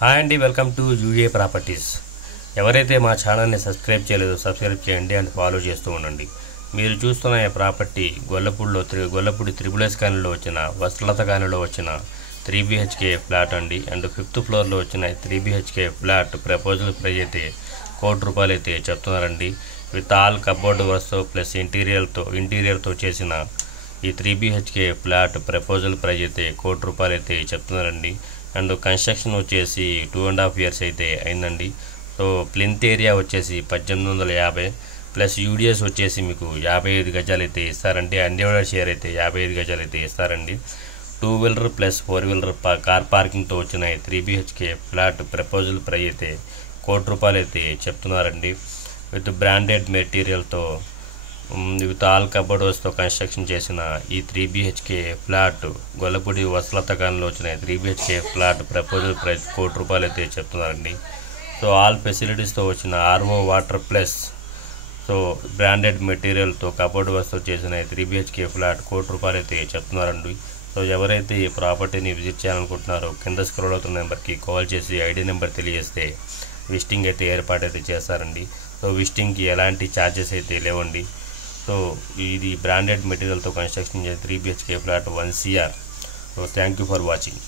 Hi అండి, welcome to UA properties. ఎవరైతే మా ఛానల్ని సబ్స్క్రైబ్ చేయలేదో సబ్స్క్రైబ్ చేయండి అండ్ ఫాలో చేస్తూ ఉండండి. మీరు చూస్తున్న ఈ ప్రాపర్టీ గొల్లపూడి త్రిబుల్ కాలనీలో వచ్చిన వస్త్రలత కాలనీలో వచ్చిన 3 BHK ఫ్లాట్ అండి. అండ్ 5th ఫ్లోర్లో వచ్చిన 3 BHK ఫ్లాట్ ప్రపోజల్ ప్రైస్ అయితే ₹1,00,00,000 అయితే చెప్తున్నారండి. విత్ ఆల్ కబోర్డ్ వర్క్స్తో ప్లస్ ఇంటీరియర్తో చేసిన ఈ 3 BHK ఫ్లాట్ ప్రపోజల్ ప్రైస్ అయితే ₹1,00,00,000 అయితే చెప్తున్నారండి. అండ్ కన్స్ట్రక్షన్ వచ్చేసి 2.5 years అయితే అయిందండి. సో ప్లింత్ ఏరియా వచ్చేసి 1850 ప్లస్ యూడిఎస్ వచ్చేసి మీకు 55 గజాలు అయితే ఇస్తారండి. అన్డివైడెడ్ షేర్ అయితే 55 గజాలు అయితే ఇస్తారండి. 2 వీలర్ ప్లస్ 4 వీలర్ కార్ పార్కింగ్తో వచ్చిన 3 BHK ఫ్లాట్ ప్రపోజల్ ప్రైస్ అయితే ₹1,00,00,000 అయితే చెప్తున్నారండి. విత్ బ్రాండెడ్ మెటీరియల్తో విత్ ఆల్ కబోర్డ్స్తో కన్స్ట్రక్షన్ చేసిన ఈ 3 BHK ఫ్లాట్ గొల్లపూడి వస్త్రలత కాలనీలో వచ్చిన 3 BHK ఫ్లాట్ ప్రపోజల్ ప్రైస్ ₹1,00,00,000 అయితే చెప్తున్నారండి. సో ఆల్ ఫెసిలిటీస్తో వచ్చిన RO water plus so branded మెటీరియల్తో కబోర్డ్ వర్క్స్తో చేసిన 3 BHK ఫ్లాట్ ₹1,00,00,000 అయితే చెప్తున్నారండి. సో ఎవరైతే ఈ ప్రాపర్టీని విజిట్ చేయాలనుకుంటున్నారో కింద స్క్రోల్ అవుతున్న నెంబర్కి కాల్ చేసి ఐడి నెంబర్ తెలియజేస్తే విజిటింగ్ అయితే ఏర్పాటు అయితే చేస్తారండి. సో విజిటింగ్కి ఎలాంటి ఛార్జెస్ అయితే లేవండి. సో ఇది బ్రాండెడ్ మెటీరియల్తో కన్స్ట్రక్షన్ చేసే 3 BHK flat 1 CR. So thank you for watching.